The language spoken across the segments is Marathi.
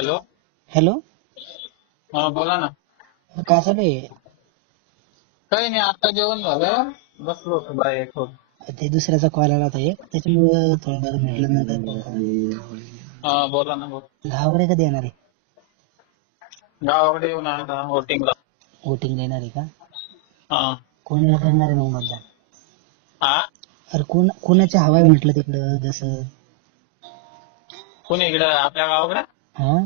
हॅलो. हॅलो. हा बोला ना. काय चालू आहे? काही नाही, आता जेवण झालं, बसलो होतो बाहेर थोडं. ते दुसऱ्याचा कॉल आला होता एक, त्याच्यामुळे थोडं म्हटलं नंतर call करा. हा बोला ना बोल. गावाकडे कधी येणार आहे? गावाकडे येऊन आता वोटिंगला. वोटिंग येणार आहे का? हा. कोणाला करणार आहे मग मतदान? हा. अरे कोणाच्या हवा आहे म्हटलं तिकडं जसं? कोणी इकडं आपल्या गावाकडे? हा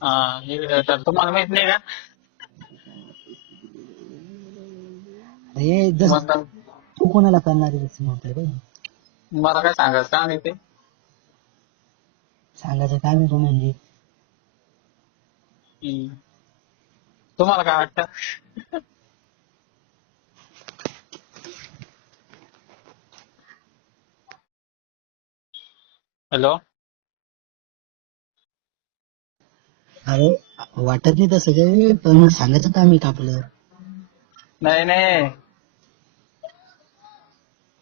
हा इकडे तर तुम्हाला माहित नाही का? अरे जस मतदान तू कोणाला करणार आहे तसं म्हणतोय रे. मला काय सांगायचं का नाही ते? सांगायचं काय नाही म्हणजे तुम्हाला काय वाटतं? हॅलो. अरे वाटत नाही तसं काही, पण सांगायचं काम आहे का आपलं? नाही नाही,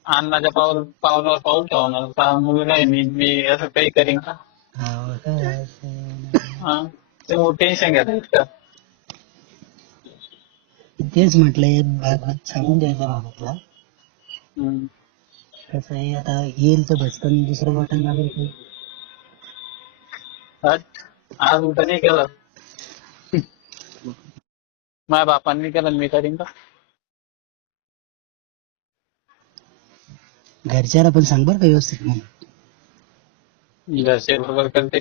अन्नाच्या पावलावर पाऊल ठेवणार मुली नाही, मी असं काही करीन का? हा काय हा. ते टेन्शन घ्या इतकं. तेच म्हटलंय, भागवत सांगून द्यायचा भागवतला. हम्म. कसं आहे, आता येईल तर भटकन दुसरं बटन लागेल की. आज उलट नाही केलं. माझ्या बापांनी केलं, मी करीन का? घरच्याला पण सांग बरं का व्यवस्थित मग. घरचे बरोबर करते.